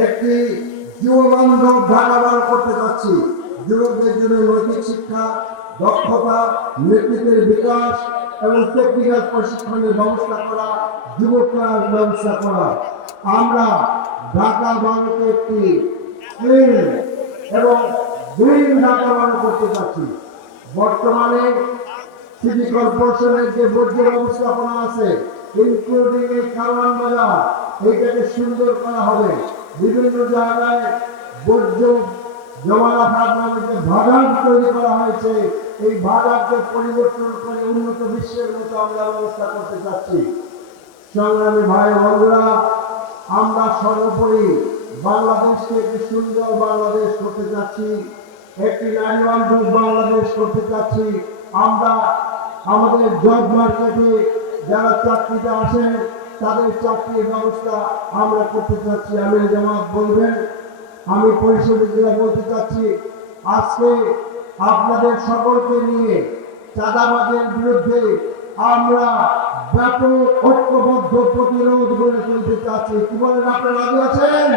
একটি যুববান্ধব ঢাকা বার করতে চাচ্ছি। যুবকদের জন্য নৈতিক শিক্ষা, দক্ষতা, নেতৃত্বের বিকাশ এবং টেকনিক্যাল প্রশিক্ষণের ব্যবস্থা করা, যুবকরার ব্যবস্থা করা। আমরা ঢাকা বাংলাকে একটি ক্লিন এবং গ্রিন ঢাকা বাংলা করতে চাচ্ছি। বর্তমানে সিটি কর্পোরেশনের যে বর্জ্য ব্যবস্থাপনা আছে, ইনক্লুডিং এই কারওয়ান বাজার, এইটাকে সুন্দর করা হবে। বিভিন্ন জায়গায় বর্জ্য জমা রাখার নামে যে ভাগান তৈরি করা হয়েছে, এই ভাগানকে পরিবর্তন করে উন্নত বিশ্বের মতো আমরা ব্যবস্থা করতে চাচ্ছি। সংগ্রামী ভাই বন্ধুরা, আমরা সর্বোপরি বাংলাদেশকে একটি সুন্দর বাংলাদেশ করতে চাচ্ছি, একটি নারীবান্ধব বাংলাদেশ করতে চাচ্ছি। আমরা আমাদের জব মার্কেটে যারা চাকরিতে আসেন তাদের চাকরির ব্যবস্থা আমরা করতে চাচ্ছি। আমির জামাত বলবেন, আমি পরিষদের জেলা বলতে চাচ্ছি, আজকে আপনাদের সকলকে নিয়ে চাঁদাবাজের বিরুদ্ধে আমরা ব্যাপক ঐক্যবদ্ধ প্রতিরোধ গড়ে তুলতে চাচ্ছি। কি বলেন, আপনারা রাজি আছেন?